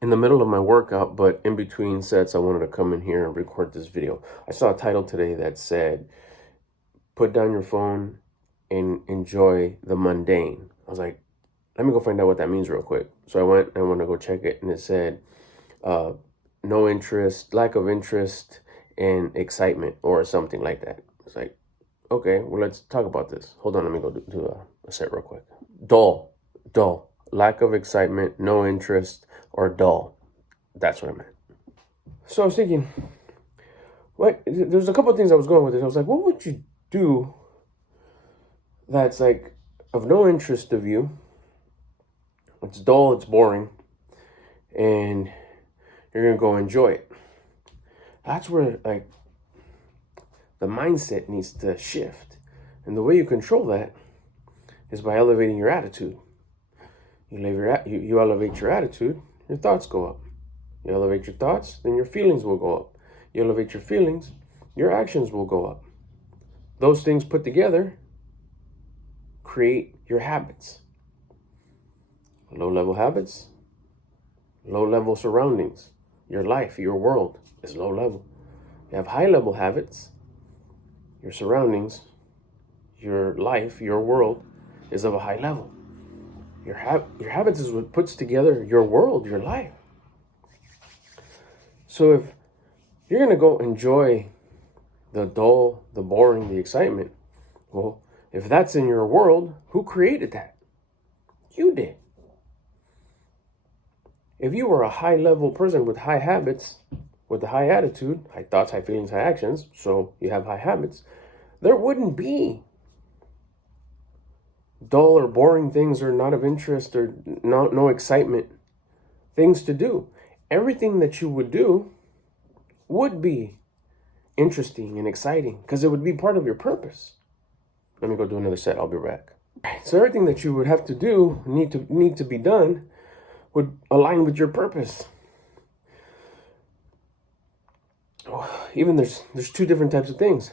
in the middle of my workout, but in between sets, I wanted to come in here and record this video. I saw a title today that said, "Put down your phone and enjoy the mundane." I was like, let me go find out what that means real quick. So I went to go check it, and it said, no interest, lack of interest, and excitement, or something like that. It's like, okay, well, let's talk about this. Hold on, let me go do a set real quick. Dull, lack of excitement, no interest, or dull. That's what I meant. So I was thinking, there's a couple of things I was going with it. I was like, what would you do that's like of no interest of you? It's dull, it's boring, and you're gonna go enjoy it. That's where like the mindset needs to shift. And the way you control that is by elevating your attitude. You elevate your attitude, your thoughts go up. You elevate your thoughts, then your feelings will go up. You elevate your feelings, your actions will go up. Those things put together create your habits. Low-level habits, low-level surroundings. Your life, your world is low level. You have high-level habits, your surroundings, your life, your world is of a high level. Your habits is what puts together your world, your life. So if you're going to go enjoy the dull, the boring, the excitement, well, if that's in your world, who created that? You did. If you were a high-level person with high habits, with a high attitude, high thoughts, high feelings, high actions, so you have high habits, there wouldn't be dull or boring things or not of interest or no excitement things to do. Everything that you would do would be interesting and exciting because it would be part of your purpose. Let me go do another set. I'll be back. So everything that you would have to do, need to be done, would align with your purpose. Even there's two different types of things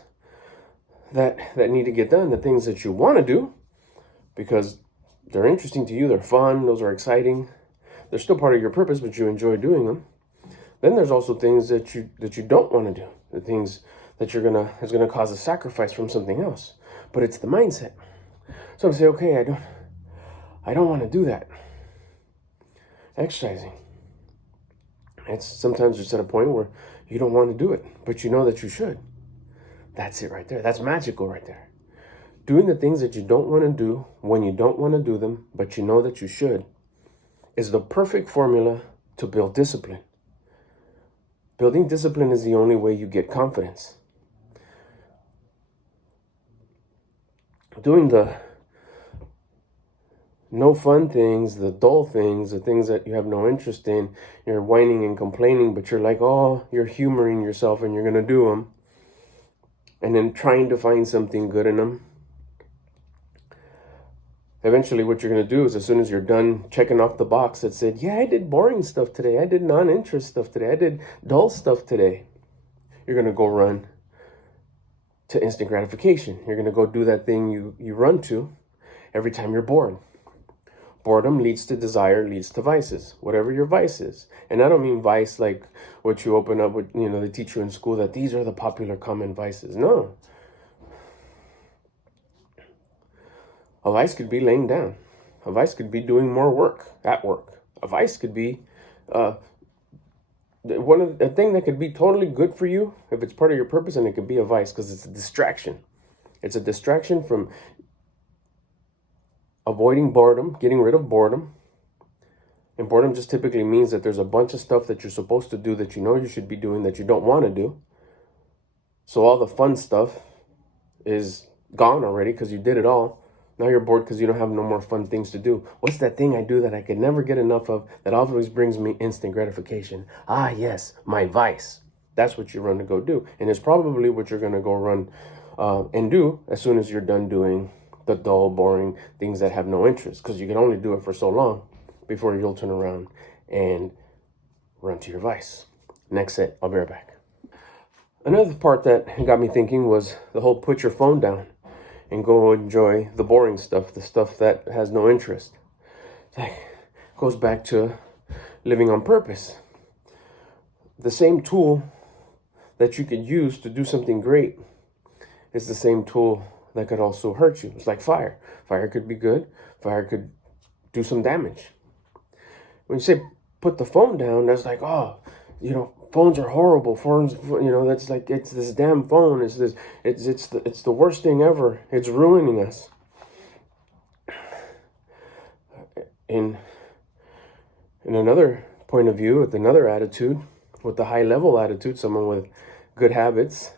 that need to get done. The things that you want to do because they're interesting to you, they're fun, those are exciting, they're still part of your purpose, but you enjoy doing them. Then there's also things that you don't want to do, the things that is gonna cause a sacrifice from something else. But it's the mindset. So I'm saying, okay, I don't want to do that. Exercising. It's sometimes just at a point where you don't want to do it, but you know that you should. That's it right there. That's magical right there. Doing the things that you don't want to do when you don't want to do them, but you know that you should, is the perfect formula to build discipline. Building discipline is the only way you get confidence. Doing the no fun things, the dull things, the things that you have no interest in, you're whining and complaining, but you're like, oh, you're humoring yourself and you're going to do them. And then trying to find something good in them. Eventually what you're going to do is as soon as you're done checking off the box that said, yeah, I did boring stuff today. I did non-interest stuff today. I did dull stuff today. You're going to go run to instant gratification. You're going to go do that thing you run to every time you're bored. Boredom leads to desire, leads to vices, whatever your vice is. And I don't mean vice like what you open up with, they teach you in school that these are the popular common vices. No. A vice could be laying down. A vice could be doing more work at work. A vice could be a thing that could be totally good for you if it's part of your purpose, and it could be a vice because it's a distraction. It's a distraction from avoiding boredom, getting rid of boredom. And boredom just typically means that there's a bunch of stuff that you're supposed to do that you know you should be doing that you don't want to do. So all the fun stuff is gone already because you did it all. Now you're bored because you don't have no more fun things to do. What's that thing I do that I could never get enough of that always brings me instant gratification? Ah, yes, my vice. That's what you run to go do. And it's probably what you're going to go run and do as soon as you're done doing the dull, boring things that have no interest, because you can only do it for so long before you'll turn around and run to your vice. Next set, I'll be right back. Another part that got me thinking was the whole put your phone down and go enjoy the boring stuff, the stuff that has no interest. It goes back to living on purpose. The same tool that you could use to do something great is the same tool that could also hurt you. It's like fire. Fire could be good. Fire could do some damage. When you say put the phone down, that's like, oh, phones are horrible. Phones, that's like, it's this damn phone. It's the worst thing ever. It's ruining us. In another point of view, with another attitude, with the high level attitude, someone with good habits,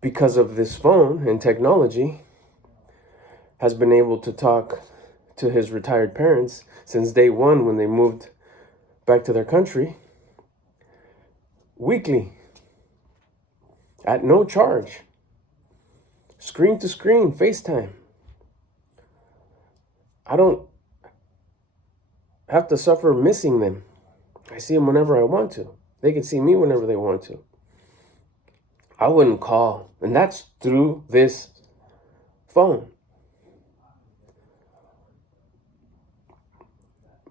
because of this phone and technology, has been able to talk to his retired parents since day one when they moved back to their country, weekly, at no charge, screen to screen, FaceTime. I don't have to suffer missing them. I see them whenever I want to. They can see me whenever they want to. I wouldn't call, and that's through this phone.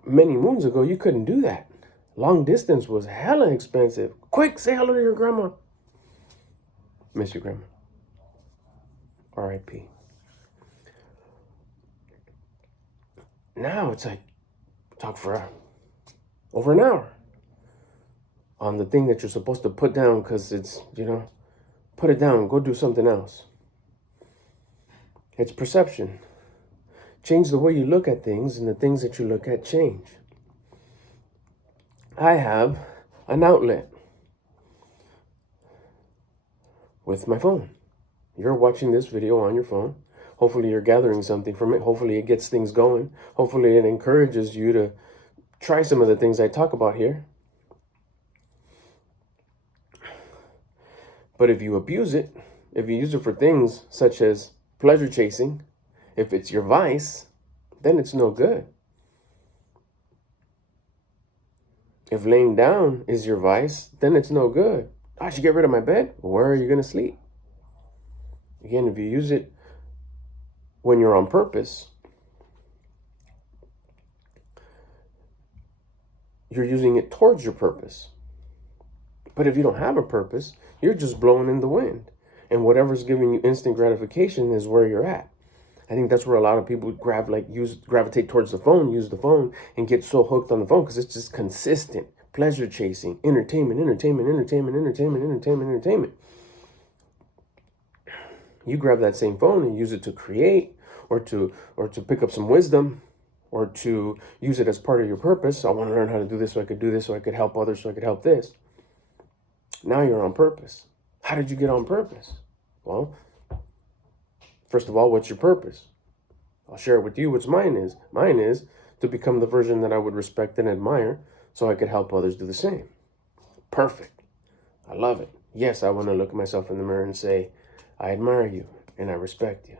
Many moons ago, you couldn't do that. Long distance was hella expensive. Quick, say hello to your grandma. Miss your grandma. R.I.P. Now it's like, talk for over an hour on the thing that you're supposed to put down because it's, put it down, go do something else. It's perception. Change the way you look at things, and the things that you look at change. I have an outlet with my phone. You're watching this video on your phone. Hopefully you're gathering something from it. Hopefully it gets things going. Hopefully it encourages you to try some of the things I talk about here. But if you abuse it, if you use it for things such as pleasure chasing, if it's your vice, then it's no good. If laying down is your vice, then it's no good. I should get rid of my bed. Where are you going to sleep? Again, if you use it when you're on purpose, you're using it towards your purpose. But if you don't have a purpose, you're just blowing in the wind. And whatever's giving you instant gratification is where you're at. I think that's where a lot of people gravitate towards the phone, use the phone, and get so hooked on the phone because it's just consistent pleasure chasing, entertainment. You grab that same phone and use it to create, or to pick up some wisdom, or to use it as part of your purpose. I want to learn how to do this so I could do this, so I could help others, so I could help this. Now you're on purpose. How did you get on purpose? Well, first of all, what's your purpose? I'll share it with you. What's mine is. Mine is to become the version that I would respect and admire so I could help others do the same. Perfect. I love it. Yes, I want to look at myself in the mirror and say, I admire you and I respect you.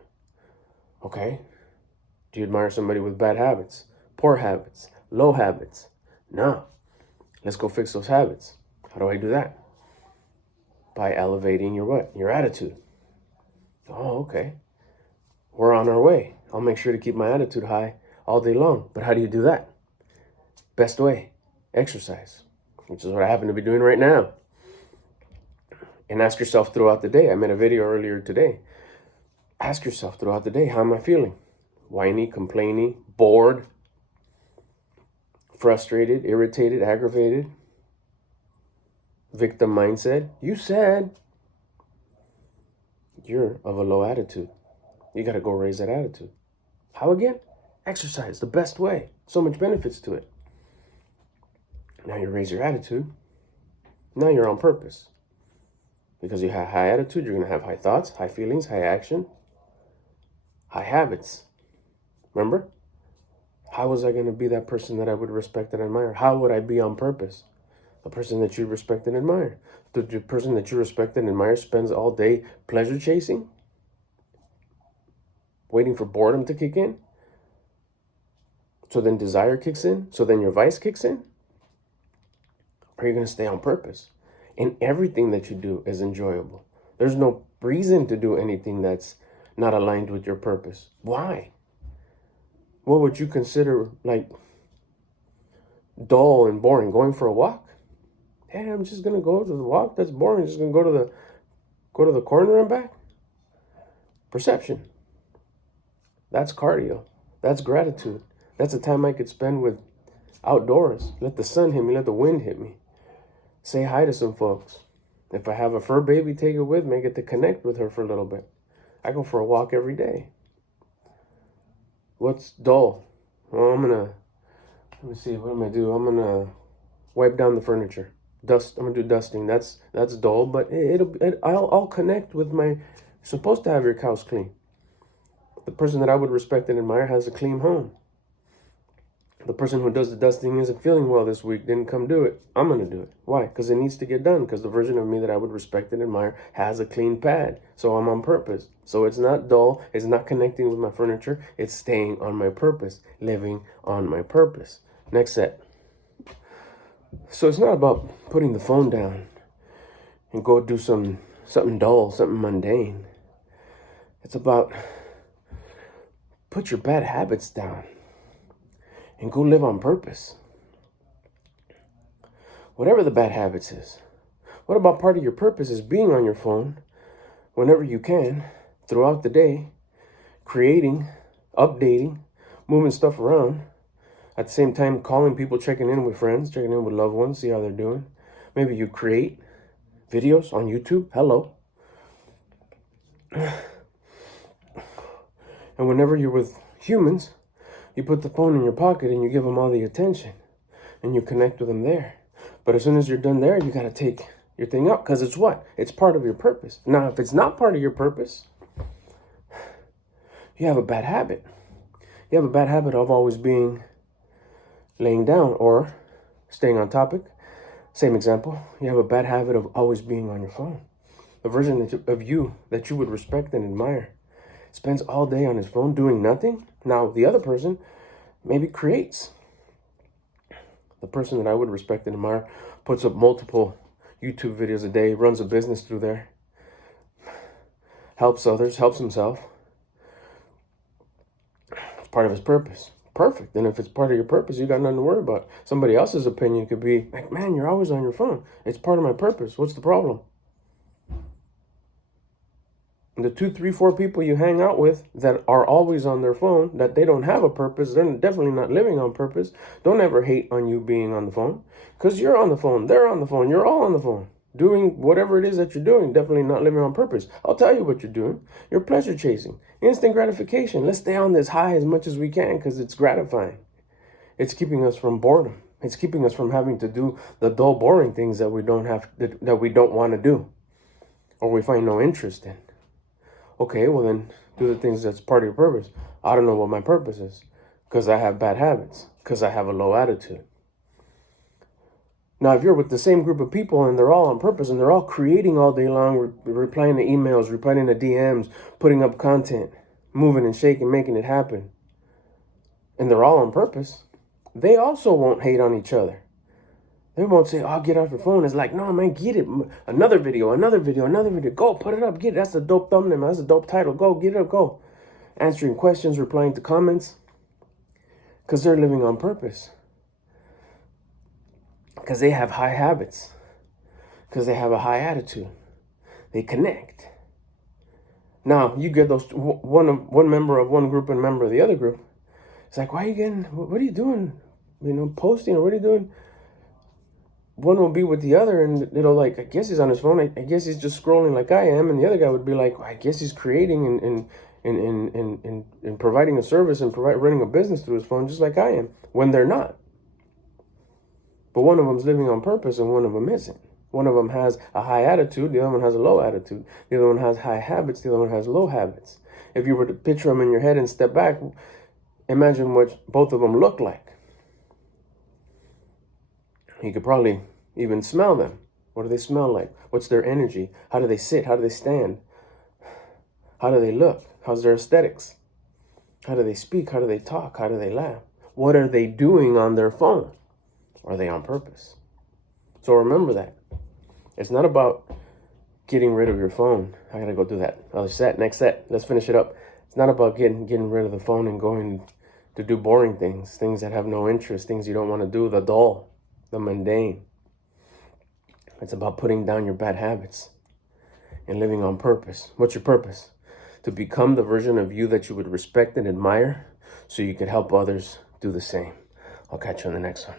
Okay. Do you admire somebody with bad habits, poor habits, low habits? No. Let's go fix those habits. How do I do that? By elevating your what? Your attitude. Oh, okay. We're on our way. I'll make sure to keep my attitude high all day long. But how do you do that? Best way, exercise, which is what I happen to be doing right now. And ask yourself throughout the day. I made a video earlier today. Ask yourself throughout the day, how am I feeling? Whiny, complaining, bored, frustrated, irritated, aggravated, victim mindset. You said you're of a low attitude. You got to go raise that attitude. How again? Exercise, the best way. So much benefits to it. Now you raise your attitude. Now you're on purpose. Because you have high attitude, you're going to have high thoughts, high feelings, high action, high habits. Remember? How was I going to be that person that I would respect and admire? How would I be on purpose? A person that you respect and admire. The person that you respect and admire spends all day pleasure chasing, waiting for boredom to kick in. So then desire kicks in. So then your vice kicks in. Or are you going to stay on purpose? And everything that you do is enjoyable. There's no reason to do anything that's not aligned with your purpose. Why? What would you consider like dull and boring. Going for a walk? Hey, I'm just gonna go to the walk. That's boring. Just gonna go to the corner and back. Perception. That's cardio. That's gratitude. That's the time I could spend with outdoors. Let the sun hit me. Let the wind hit me. Say hi to some folks. If I have a fur baby, take it with me. I get to connect with her for a little bit. I go for a walk every day. What's dull? Well, let me see, what am I do? I'm gonna wipe down the furniture. I'm gonna do dusting. That's dull, but I'll connect with my, supposed to have your house clean. The person that I would respect and admire has a clean home. The person who does the dusting isn't feeling well this week, didn't come do it. I'm going to do it. Why? Because it needs to get done. Because the version of me that I would respect and admire has a clean pad. So I'm on purpose. So it's not dull. It's not connecting with my furniture. It's staying on my purpose. Living on my purpose. Next set. So it's not about putting the phone down and go do something dull, something mundane. It's about put your bad habits down and go live on purpose. Whatever the bad habits is. What about part of your purpose is being on your phone whenever you can, throughout the day, creating, updating, moving stuff around. At the same time, calling people, checking in with friends, checking in with loved ones, see how they're doing. Maybe you create videos on YouTube. Hello. And whenever you're with humans, you put the phone in your pocket and you give them all the attention and you connect with them there. But as soon as you're done there, you got to take your thing out because it's what? It's part of your purpose. Now, if it's not part of your purpose, you have a bad habit. You have a bad habit of always being laying down or staying on topic. Same example. You have a bad habit of always being on your phone. The version of you that you would respect and admire spends all day on his phone doing nothing. Now, the other person maybe creates. The person that I would respect and admire puts up multiple YouTube videos a day, runs a business through there, helps others, helps himself. It's part of his purpose. Perfect. And if it's part of your purpose, you got nothing to worry about. Somebody else's opinion could be like, man, you're always on your phone. It's part of my purpose. What's the problem? The 2, 3, 4 people you hang out with that are always on their phone, that they don't have a purpose, they're definitely not living on purpose. Don't ever hate on you being on the phone because you're on the phone. They're on the phone. You're all on the phone. Doing whatever it is that you're doing, definitely not living on purpose. I'll tell you what you're doing. You're pleasure chasing. Instant gratification. Let's stay on this high as much as we can because it's gratifying. It's keeping us from boredom. It's keeping us from having to do the dull, boring things that we don't want to do or we find no interest in. Okay, well then do the things that's part of your purpose. I don't know what my purpose is because I have bad habits, because I have a low attitude. Now, if you're with the same group of people and they're all on purpose and they're all creating all day long, replying to emails, replying to DMs, putting up content, moving and shaking, making it happen, and they're all on purpose, they also won't hate on each other. They won't say, oh, get off your phone. It's like, no, man, get it. Another video. Go, put it up. Get it. That's a dope thumbnail. That's a dope title. Go, get it up, go. Answering questions, replying to comments. Because they're living on purpose. Because they have high habits. Because they have a high attitude. They connect. Now, you get those one member of one group and a member of the other group. It's like, what are you doing? Posting, or what are you doing? One will be with the other and it'll like, I guess he's on his phone. I guess he's just scrolling like I am. And the other guy would be like, well, I guess he's creating and providing a service and running a business through his phone just like I am, when they're not. But one of them's living on purpose and one of them isn't. One of them has a high attitude. The other one has a low attitude. The other one has high habits. The other one has low habits. If you were to picture them in your head and step back, imagine what both of them look like. You could probably even smell them. What do they smell like? What's their energy? How do they sit? How do they stand? How do they look? How's their aesthetics? How do they speak? How do they talk? How do they laugh? What are they doing on their phone? Are they on purpose? So remember that. It's not about getting rid of your phone. I gotta go do that other set. Next set. Let's finish it up. It's not about getting rid of the phone and going to do boring things, things that have no interest, things you don't want to do, the dull, the mundane. It's about putting down your bad habits and living on purpose. What's your purpose? To become the version of you that you would respect and admire so you could help others do the same. I'll catch you on the next one.